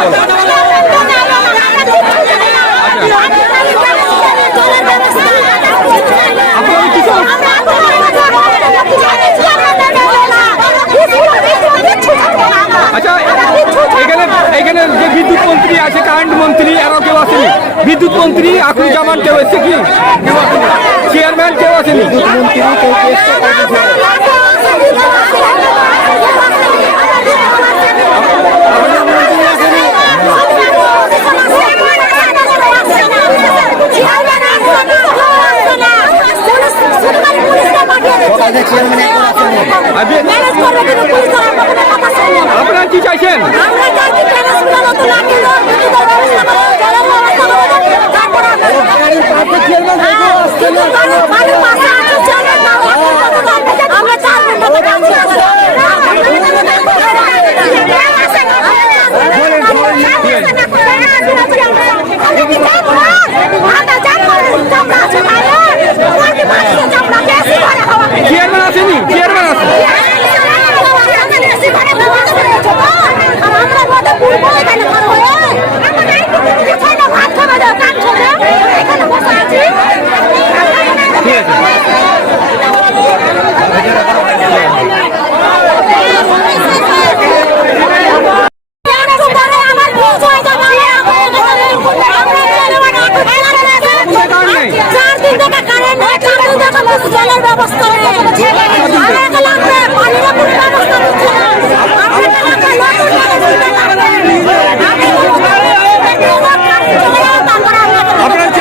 কথা বলো। আপনারা কি আচ্ছা, এখানে যে বিদ্যুৎ মন্ত্রী আছে, কারেন্ট মন্ত্রী, এরাও কেউ আসেনি? বিদ্যুৎ মন্ত্রী আখরুজ্জামান কেউ এসছে কি? চেয়ারম্যান কেউ আসেনি? আপনারা কি চাইছেন? চেয়ারম্যান আসেনি? চেয়ারম্যান আছে?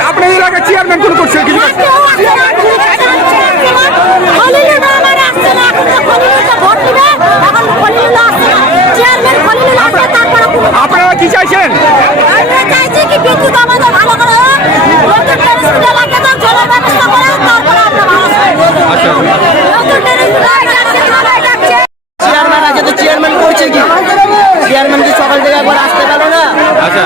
আপনার এলাকার চেয়ারম্যান কোন করছে কি? আপনারা কি চাইছেন? চেয়ারম্যান আছে তো চেয়ারম্যান করছে কি? চেয়ারম্যান কি সকাল থেকে একবার আসতে পারো না? আচ্ছা,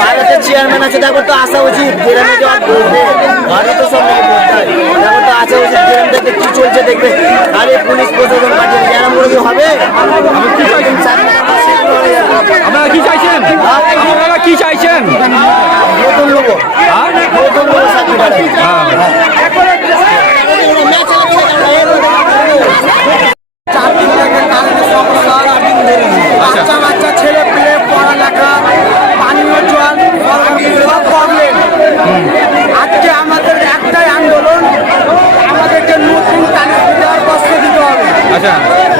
ভারতের চেয়ারম্যান আছে, দেখো তো আসা উচিত। গ্রামে যাওয়ার বলতে ঘরে তো সব মিলে বলতে হয়, দেখো তো আসা উচিত। গ্রাম থেকে কি চলছে দেখবে, আরে পুলিশ প্রশাসন পাঠিয়ে গ্রাম করে কি হবে? আপনারা কি চাইছেন? আপনারা কি চাইছেন? নতুন লোক, নতুন লোক বাচ্চা বাচ্চা ছেলে পেলে পড়ালেখা, পানীয় জল, সব প্রবলেম। আজকে আমাদের একটাই আন্দোলন, আমাদেরকে নতুন টালিশ দেওয়ার কষ্ট দিতে হবে। আচ্ছা,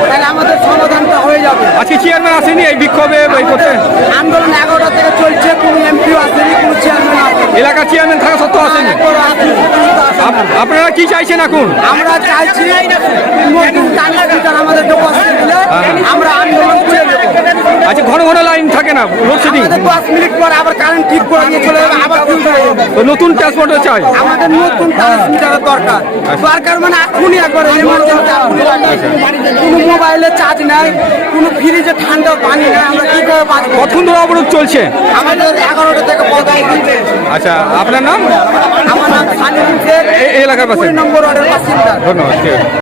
তাহলে আমাদের সমাধানটা হয়ে যাবে। আজকে চেয়ারম্যান আসেনি এই বিক্ষোভে করতে? আন্দোলন 11টা থেকে চলছে, কোনো এমপিও আসেনি, কোনো চেয়ারম্যান আসেনি। এলাকার চেয়ারম্যান থাকা সত্ত্বেও আসেনি? আপনারা কি চাইছেন এখন? আমরা চাইছি নতুন টালিশ দিতে আমাদেরকে কষ্ট দিলে আমরা আন্দোলন করে দেবো। আচ্ছা, ঘন ঘন লাইন থাকে না লোডশেডিং? 10 মিনিট পর আবার কারেন্ট ঠিক করে দিয়ে চলে যাবে, আবার ফিউজ হয়ে যাবে। তো নতুন ট্রান্সপোর্টও চাই? আমাদের নতুন ট্রান্সমিটারের দরকার। দরকার মানে এখনই একবার এমার্জেন্সি এখনই লাগে। কোনো মোবাইলে চার্জ নাই, কোনো ফ্রিজে ঠান্ডা পানি নাই, আমরা কি করে বাঁচবো? কতক্ষণ ধরে অবরোধ চলছে? আমাদের 11টা থেকে 15 আচ্ছা, আপনার নাম? আমার নাম সালিম শেখ, এই এলাকার পাশে? 2 নম্বর ওয়ার্ডের বাসিন্দা। ধন্যবাদ।